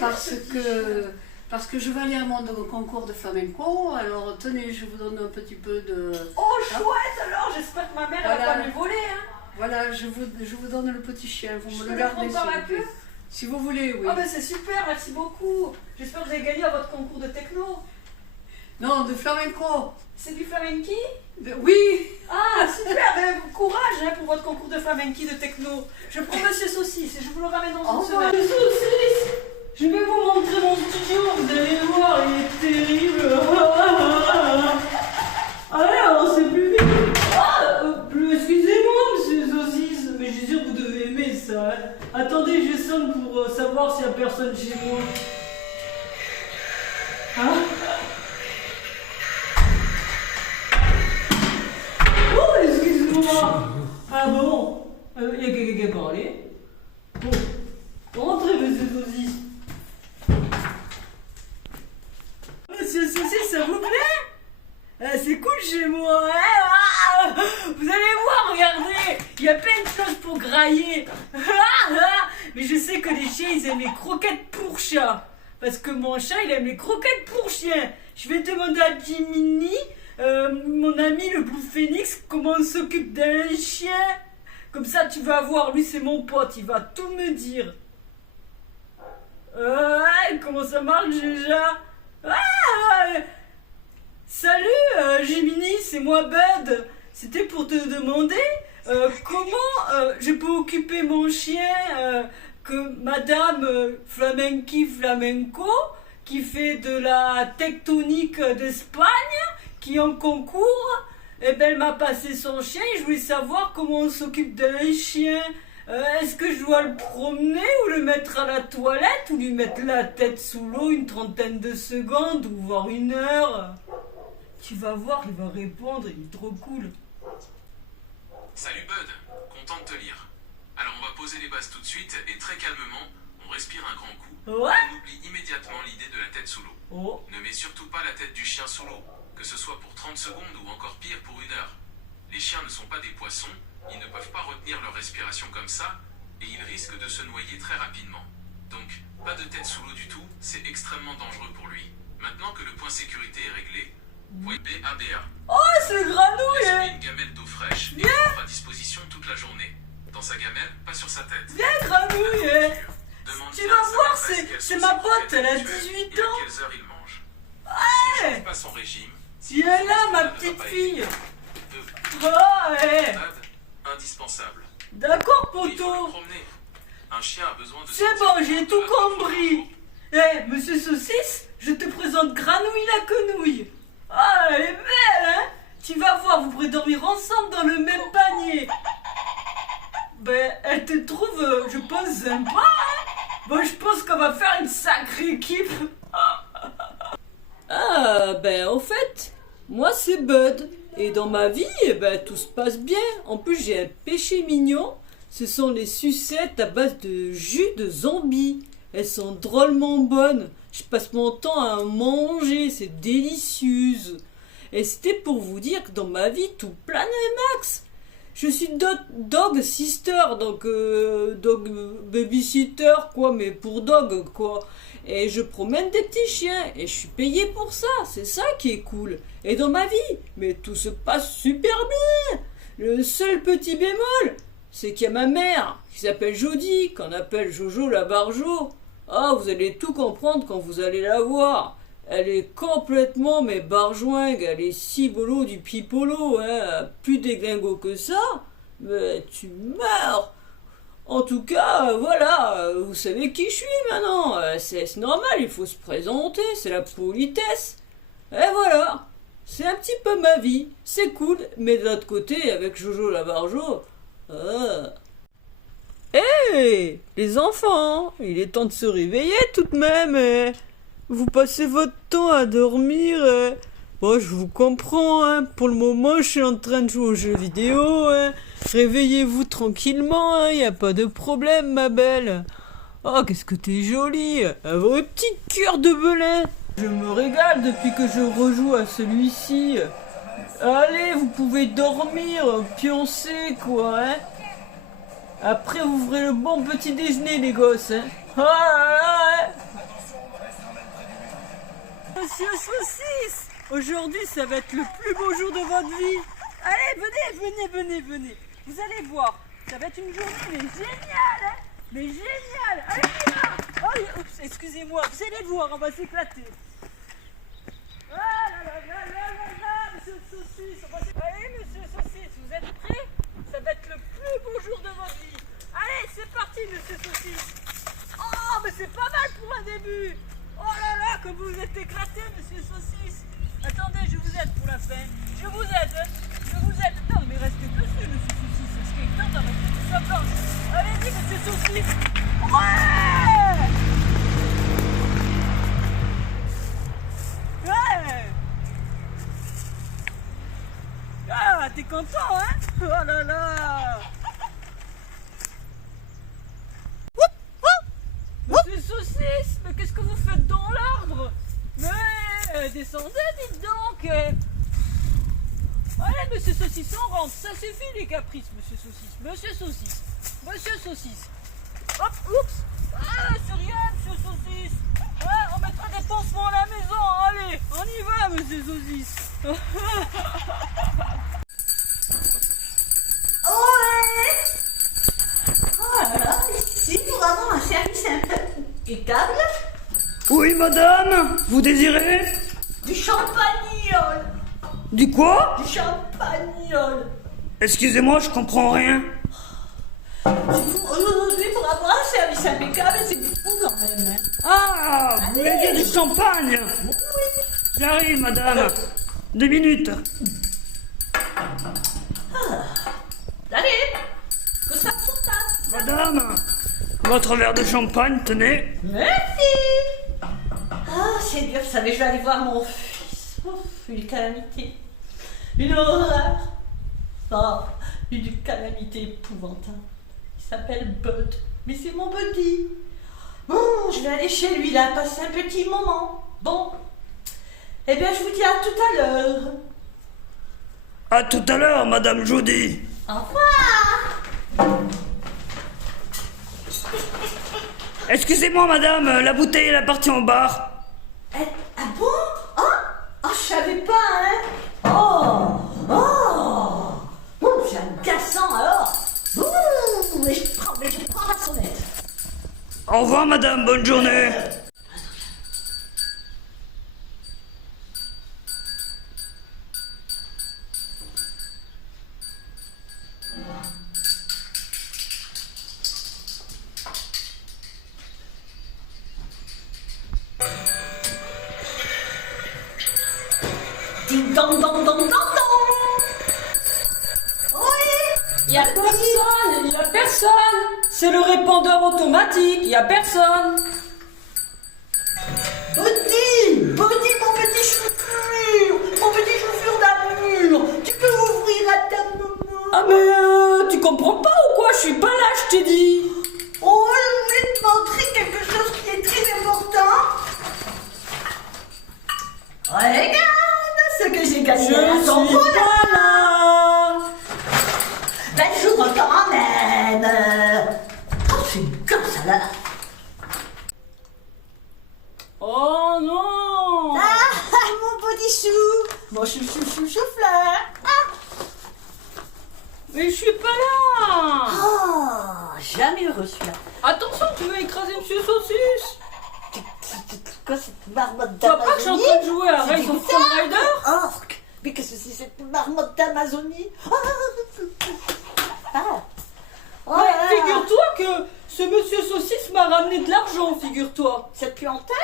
parce que je vais aller à mon concours de flamenco, alors tenez, je vous donne un petit peu de... Oh, chouette alors, j'espère que ma mère elle va pas me les voler. Hein. Voilà, je vous donne le petit chien, vous me Je le peux gardez le prendre par la queue. si vous voulez, oui. Ah ben c'est super, merci beaucoup. J'espère que vous avez gagné à votre concours de techno. Non, de flamenco. C'est du flamenki? Oui. Ah super, ben, courage hein, pour votre concours de flamenki de techno. Je prends Monsieur Saucisse et je vous le ramène dans une semaine. Monsieur Saucisse, je vais vous montrer mon studio, vous allez voir, il est terrible. Alors, c'est plus vite. Excusez-moi, Monsieur Saucisse, mais je suis sûr que vous devez aimer ça. Hein. Attendez, je sonne pour savoir s'il n'y a personne chez moi. Hein? Oh, excusez-moi. Ah bon? Il y a quelqu'un qui a parlé. Bon, rentrez, Monsieur Saucisse. Monsieur Saucisse, ça vous plaît? C'est cool chez moi, hein? Vous allez voir, regardez, il y a plein de choses pour grailler. Mais je sais que les chiens, ils aiment les croquettes pour chat. Parce que mon chat, il aime les croquettes pour chien. Je vais demander à Jiminy, mon ami le Blue Phoenix, comment on s'occupe d'un chien. Comme ça, tu vas voir, lui c'est mon pote, il va tout me dire. Comment ça marche déjà? Salut Jiminy, c'est moi Bud. C'était pour te demander comment je peux occuper mon chien que Madame Flamenki Flamenco, qui fait de la tectonique d'Espagne, qui est en concours, eh ben, elle m'a passé son chien et je voulais savoir comment on s'occupe d'un chien. Est-ce que je dois le promener ou le mettre à la toilette ou lui mettre la tête sous l'eau une trentaine de secondes ou voire 1 heure? Tu vas voir, il va répondre, il est trop cool. Salut Bud, content de te lire. Alors on va poser les bases tout de suite et très calmement, on respire un grand coup. Ouais. On oublie immédiatement l'idée de la tête sous l'eau. Oh. Ne mets surtout pas la tête du chien sous l'eau, que ce soit pour 30 secondes ou encore pire pour 1 heure. Les chiens ne sont pas des poissons, ils ne peuvent pas retenir leur respiration comme ça, et ils risquent de se noyer très rapidement. Donc, pas de tête sous l'eau du tout, c'est extrêmement dangereux pour lui. Maintenant que le point sécurité est réglé, voyez BABA. Oh, c'est granouille! Laisse-lui une gamelle d'eau fraîche et propre à disposition toute la journée. Dans sa gamelle, pas sur sa tête. Viens, granouille! Tu vas voir, c'est ma pote, elle a 18 Et à ans! quelles heures il mange. Ouais! Ne change pas son régime. Tu es là, ma petite fille! De Ouais! indispensable. D'accord, Et il faut le poteau! promener. Un chien a besoin de C'est sortir bon, j'ai de tout la zone compris! Monsieur Saucisse, je te présente Granouille la quenouille! Ah, elle est belle, hein? Tu vas voir, vous pourrez dormir ensemble dans le même panier! Ben, elle te trouve, je pense, sympa, hein? Bon, je pense qu'on va faire une sacrée équipe! Ah, ben, au fait, moi c'est Bud. Et dans ma vie, eh ben, tout se passe bien. En plus, j'ai un péché mignon. Ce sont les sucettes à base de jus de zombie. Elles sont drôlement bonnes. Je passe mon temps à en manger, c'est délicieux. Et c'était pour vous dire que dans ma vie, tout plane max. Je suis dog sister, donc dog babysitter, quoi, mais pour dog, quoi. Et je promène des petits chiens, et je suis payée pour ça, c'est ça qui est cool. Et dans ma vie, mais tout se passe super bien. Le seul petit bémol, c'est qu'il y a ma mère, qui s'appelle Jodie, qu'on appelle Jojo la Barjo. Ah, vous allez tout comprendre quand vous allez la voir. Elle est complètement, mais barjoingue, elle est cibolo du pipolo, hein, plus déglingo que ça. Mais tu meurs. En tout cas, voilà, vous savez qui je suis maintenant. C'est normal, il faut se présenter, c'est la politesse. Et voilà, c'est un petit peu ma vie, c'est cool, mais de l'autre côté, avec Jojo la Barjo, Hé, les enfants, il est temps de se réveiller tout de même. Vous passez votre temps à dormir. Bon, je vous comprends, hein. Pour le moment, je suis en train de jouer aux jeux vidéo. Hein. Réveillez-vous tranquillement, hein. Y a pas de problème, ma belle. Oh, qu'est-ce que t'es jolie. Vos petits cœurs de belin. Je me régale depuis que je rejoue à celui-ci. Allez, vous pouvez dormir, pioncer, quoi, hein. Après, vous ferez le bon petit déjeuner, les gosses, hein. Ah, monsieur Saucisse! Aujourd'hui, ça va être le plus beau jour de votre vie. Allez, venez. Vous allez voir, ça va être une journée mais géniale, hein? Mais géniale! Allez, viens! Oh, oups, excusez-moi, vous allez voir, on va s'éclater. Ah là, monsieur Saucisse, on va s'éclater. Allez, monsieur Saucisse, vous êtes prêts? Ça va être le plus beau jour de votre vie. Allez, c'est parti, monsieur Saucisse. Oh, mais c'est pas mal pour un début. Oh là là, comme vous êtes éclaté, monsieur Saucisse. Attendez, je vous aide pour la fin. Je vous aide. Non, mais restez dessus, monsieur Saucisse. Est-ce qu'il est temps d'arrêter tout ça blanche? Allez-y, monsieur Saucisse. Ouais! Ah, t'es content, hein? Oh là là! Monsieur Saucisse, mais qu'est-ce que vous faites dans l'arbre? Mais descendez, dites donc. Allez, monsieur Saucisse, on rentre. Ça suffit les caprices, monsieur Saucisse. Hop, oups. Ah, c'est rien, monsieur Saucisse. Ouais, on mettra des pansements à la maison. Allez, on y va, monsieur Saucisse. Alors, ici, nous avons un service impeccable. Oui, madame, vous désirez? Du champagnol. Du quoi? Du champagnol. Excusez-moi, je comprends rien. Aujourd'hui, pour avoir un service impeccable, c'est beaucoup quand même. Hein. Ah, vous voulez dire du champagne? Oui. J'arrive, madame. 2 minutes. Allez, que ça se passe. Madame, votre verre de champagne, tenez. Merci. Ah, c'est dur, vous savez, je vais aller voir mon fils. Ouf, une calamité. Une horreur. Oh, une calamité épouvantable. Il s'appelle Bud. Mais c'est mon petit. Bon, je vais aller chez lui, là, passer un petit moment. Bon. Eh bien, je vous dis à tout à l'heure. À tout à l'heure, madame Jody. Au revoir. Excusez-moi, madame, la bouteille est partie en bar. Ah bon? Oh, je savais pas, hein? C'est agaçant alors. Mais je prends la sonnette. Au revoir, madame, bonne journée. Ding dong dong dong dong dong. Oui. Il y a personne. C'est le répondeur automatique, il y a personne. Body, mon petit chauffeur d'amour. Tu peux ouvrir à ta maman. Ah mais tu comprends pas ou quoi? Je suis pas là, je t'ai dit. Oh, je voulais te montrer quelque chose qui est très important. Regarde ce que j'ai gagné à ton Je suis pas là. Ben, j'ouvre quand même. Oh, c'est gosse, là. Oh non. Ah, mon petit chou. Mon chou-fleur. Ah. Mais je suis pas là. Oh, jamais reçu. Attention, tu veux écraser monsieur Saucisse. C'est quoi cette marmotte Tu vois pas que je suis en d'Amazonie? train de jouer à Race of Tomb Raider? Orque. Mais qu'est-ce que c'est cette marmotte d'Amazonie? Ah. Oh Ouais, là là. figure-toi que ce monsieur Saucisse m'a ramené de l'argent, figure-toi. Cette puanteur?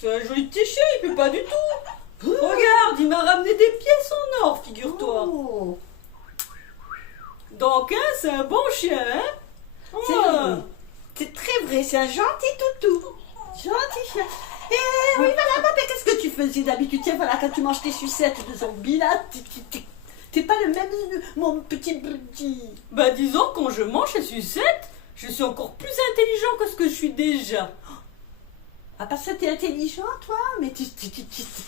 C'est un joli petit chien, il peut pas du tout. Regarde, il m'a ramené des pièces en or, figure-toi. Oh. Donc, hein, c'est un bon chien, hein? C'est Ouais. vrai. C'est très vrai, c'est un gentil toutou. Gentil chien. Eh oui, voilà, mais qu'est-ce que tu faisais d'habitude? Tiens, voilà, quand tu manges tes sucettes de zombie, là, t'es pas le même, mon petit. Bah disons, quand je mange les sucettes, je suis encore plus intelligent que ce que je suis déjà. Ah, parce que t'es intelligent, toi? Mais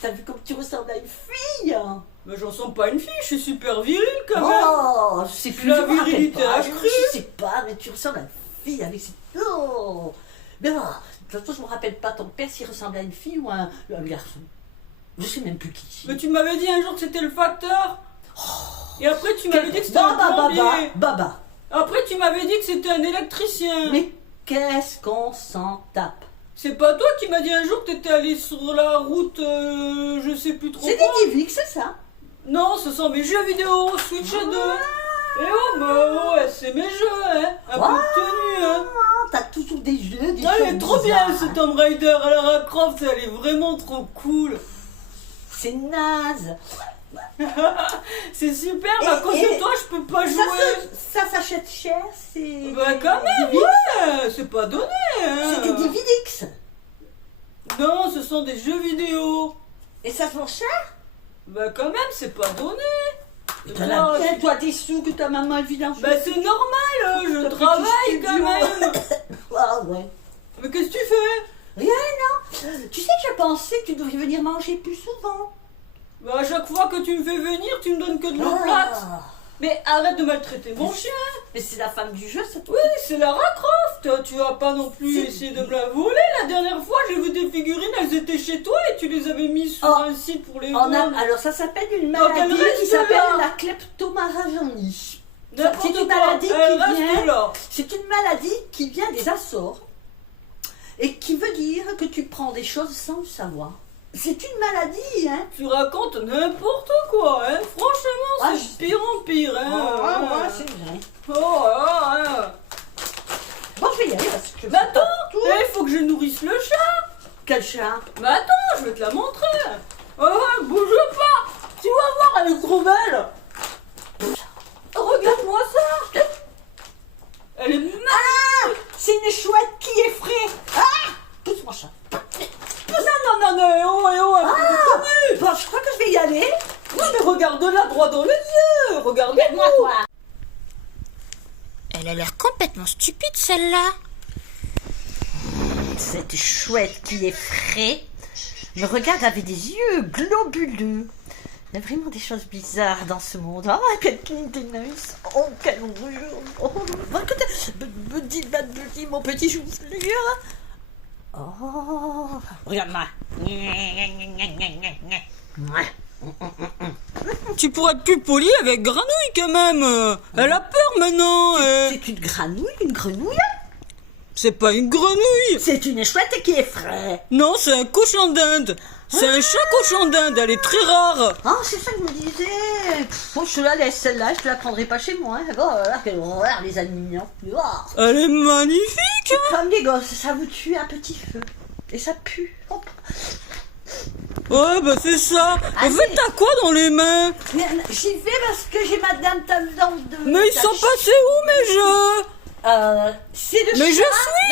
t'as vu comme tu ressembles à une fille? Mais j'en sens pas une fille, je suis super viril quand même. Oh, je sais plus, La je me rappelle virilité pas. accrue. Je sais pas, mais tu ressembles à une fille avec ses... Oh. Mais de toute façon, je me rappelle pas ton père s'il ressemblait à une fille ou à un garçon. Je sais même plus qui. Mais tu m'avais dit un jour que c'était le facteur. Et après tu m'avais dit que c'était un plombier. Baba. Après tu m'avais dit que c'était un électricien. Mais qu'est-ce qu'on s'en tape? C'est pas toi qui m'as dit un jour que t'étais allé sur la route, je sais plus trop C'est quoi. des Divix, c'est ça? Non, ce sont mes jeux vidéo, Switch 2. Et oh, bah ouais, c'est mes jeux, hein. Un peu de tenue, hein. T'as toujours des jeux, des Elle choses est trop bien, bizarres. ce Tomb Raider à Lara Croft, elle est vraiment trop cool. C'est naze. C'est super, mais à cause de toi, je peux pas jouer. Ça s'achète cher, c'est... Bah quand même, Divix. ouais, c'est pas donné, hein. C'est des Dividix. Non, ce sont des jeux vidéo. Et ça se vend cher? Bah quand même, c'est pas donné. T'en as bien, toi, des sous que ta maman elle vit dans Bah c'est normal, je T'as travaille petit quand studio. même. Ah ouais. Mais qu'est-ce que tu fais? Rien, non. Tu sais que je pensais que tu devrais venir manger plus souvent. Bah à chaque fois que tu me fais venir, tu me donnes que de l'eau plate. Mais arrête de maltraiter mon chien. Mais c'est la femme du jeu, ça. Oui, c'est Lara Croft. Tu vas pas non plus essayer de me la voler. La dernière fois, j'ai vu des figurines, elles étaient chez toi et tu les avais mises sur un site pour les vendre. Alors ça s'appelle une Donc, elle maladie reste qui s'appelle là. la kleptomaragie. N'importe C'est une quoi, maladie elle qui reste vient. là. C'est une maladie qui vient des Açores et qui veut dire que tu prends des choses sans le savoir. C'est une maladie, hein. Tu racontes n'importe quoi, hein. Franchement, Ah, c'est pire en pire, hein. c'est vrai. Oh, hein. Bon, je vais y aller parce que... Mais attends, il faut que je nourrisse le chat. Quel chat? Mais attends, je vais te la montrer. Oh, bouge pas. Tu vas voir, elle est trop belle. Regarde-moi ça. Elle est magnifique. Ah, c'est une chouette qui est frais. Ah, pousse-moi ça. Non, Bon, je crois que je vais y aller. Non, mais regarde-la droit dans les yeux. Regarde-moi. Toi. Elle a l'air complètement stupide, celle-là. Cette chouette qui est frais me regarde avec des yeux globuleux. Il y a vraiment des choses bizarres dans ce monde. Oh, quelle nice. Oh, quelle horreur. Oh, buddy, mon petit chou-fleur. Oh, regarde-moi. Tu pourrais être plus poli avec Granouille quand même. Elle a peur maintenant. C'est une grenouille, une grenouille? C'est pas une grenouille. C'est une chouette qui est frais. Non, c'est un cochon d'Inde. C'est un chat cochon d'Inde. Elle est très rare. Ah, c'est ça que je me disais. Faut que je la laisse celle-là, je te la prendrai pas chez moi. Oh là là, quelle horreur, les animaux. Oh. Elle est magnifique. Comme les gosses, ça vous tue à petit feu. Et ça pue. Hop. Ouais, bah c'est ça. En fait, t'as quoi dans les mains? Mais j'y vais parce que j'ai Madame Tam de... Mais ils sont passés où mes jeux? C'est le Mais chat.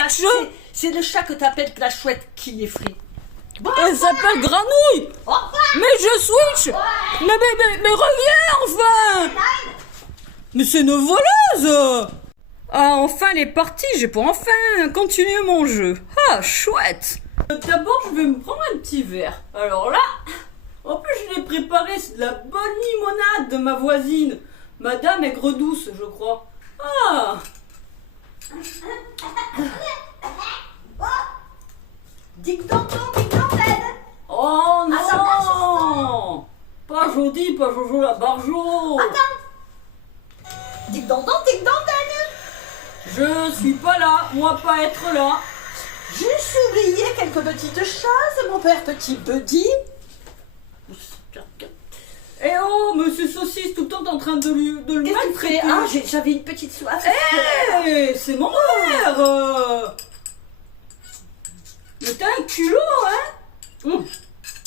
je switch. C'est le chat que t'appelles la chouette qui est frit. Bon, Elle s'appelle Granouille. Mais je switch. Mais reviens enfin. Mais c'est une voleuse. Ah, enfin, elle est partie. Je peux enfin continuer mon jeu. Ah, chouette. D'abord, je vais me prendre un petit verre. Alors là, en plus, je l'ai préparé. C'est de la bonne limonade de ma voisine. Madame Aigre Douce, je crois. Ah. Dic-donc, Oh non. Pas Jody, pas Jojo la Barjo. Dic-donc, Je suis pas là. Moi, pas être là. Juste oublié quelques petites choses, mon père petit Buddy. Eh oh, monsieur Saucisse, tout le temps t'es en train de le Qu'est-ce que tu fais? maltraiter. Ah, j'avais une petite soif. Eh, c'est mon père. Mais t'as un culot, hein?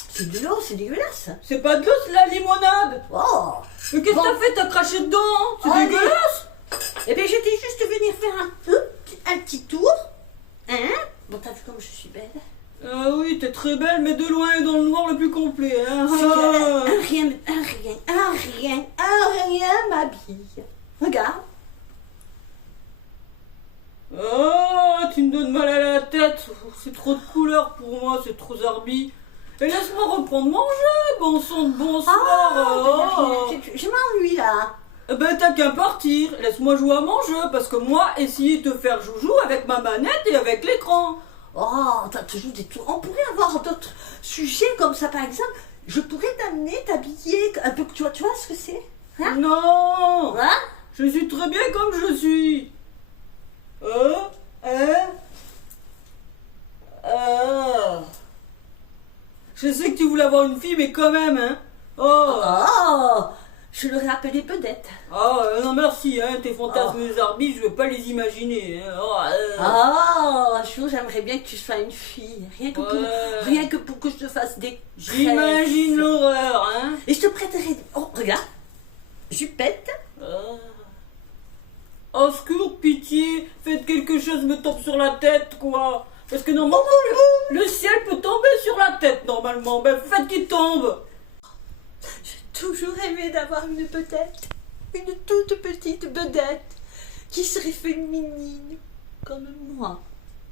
C'est de l'eau, c'est dégueulasse. C'est pas de l'eau, c'est de la limonade. Oh. Mais qu'est-ce que Bon. t'as fait? T'as craché dedans? C'est Allez. dégueulasse. Eh bien, j'étais juste venir faire un petit tour. Hein? Bon, t'as vu comme je suis belle? Ah oui, t'es très belle, mais de loin et dans le noir le plus complet, hein? C'est que un rien m'habille. Regarde. Oh, tu me donnes mal à la tête. C'est trop de couleurs pour moi, c'est trop zarbi. Et laisse-moi reprendre mon jeu, bon sang de bonsoir. Oh. Je m'ennuie là. Eh ben t'as qu'à partir, laisse-moi jouer à mon jeu, parce que moi, essayer de te faire joujou avec ma manette et avec l'écran. Oh, t'as toujours des tours. On pourrait avoir d'autres sujets comme ça, par exemple. Je pourrais t'amener, t'habiller un peu. Tu vois ce que c'est? Hein? Non, Hein? je suis très bien comme je suis. Je sais que tu voulais avoir une fille, mais quand même, hein. Oh, Oh, je l'aurais appelée Bedette. non merci, hein, tes fantasmes arbitres, je veux pas les imaginer. Hein. Oh, un jour j'aimerais bien que tu sois une fille. Rien que pour que je te fasse des J'imagine tresses. l'horreur, hein. Et je te prêterai. Oh, regarde. Jupette. Au secours, pitié, faites quelque chose, me tombe sur la tête, quoi. Parce que normalement, le ciel peut tomber sur la tête, normalement. Ben, faites qu'il tombe. J'ai toujours aimé d'avoir une bedette. Une toute petite bedette qui serait féminine comme moi.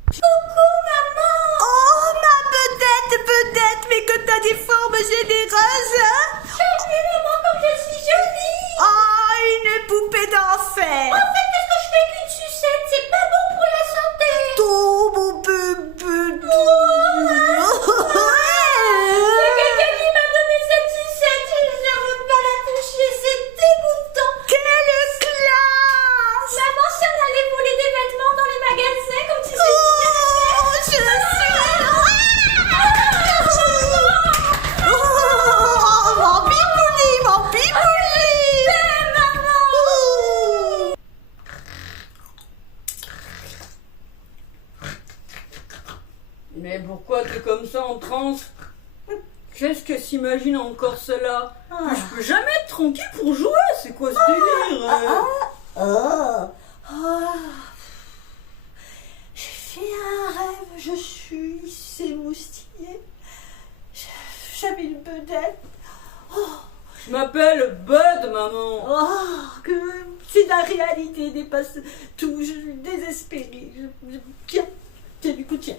Coucou maman! Oh ma bedette, mais que t'as des formes généreuses! Hein? T'as vu maman comme je suis jolie! Oh, une poupée d'enfer! En fait, qu'est-ce que je fais qu'une sucette? C'est pas bon pour la santé! Oh mon bébé! C'est quelqu'un qui m'a donné cette sucette! Je ne veux pas la toucher, c'est dégoûtant! Quelle classe! Maman, si on allait voler des vêtements dans les magasins comme si c'était... Mon pipouli! Maman! Mais pourquoi t'es comme ça en transe? Qu'est-ce que s'imagine encore cela? Mais je peux jamais être tranquille pour jouer, c'est quoi ce délire? J'ai fait un rêve, je suis s'émoustillée. J'avais une bedette. Je m'appelle Bud, maman. Oh, que si la réalité dépasse tout, je suis désespérée. Tiens, du coup, tiens.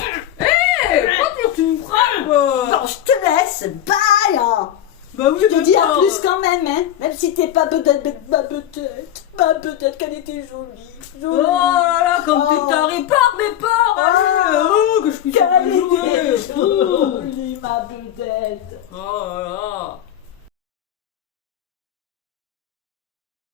Pourquoi tu me frappes? Non, je te laisse, bye! Bah oui, Je te dis à papa. plus quand même, hein. Même si t'es pas bedette, mais ma bedette qu'elle était jolie. Oh là là, comme t'es taré, pars, mais pars! Allez, que je puisse Qu'elle jouer! était jolie, ma bedette. Oh là là!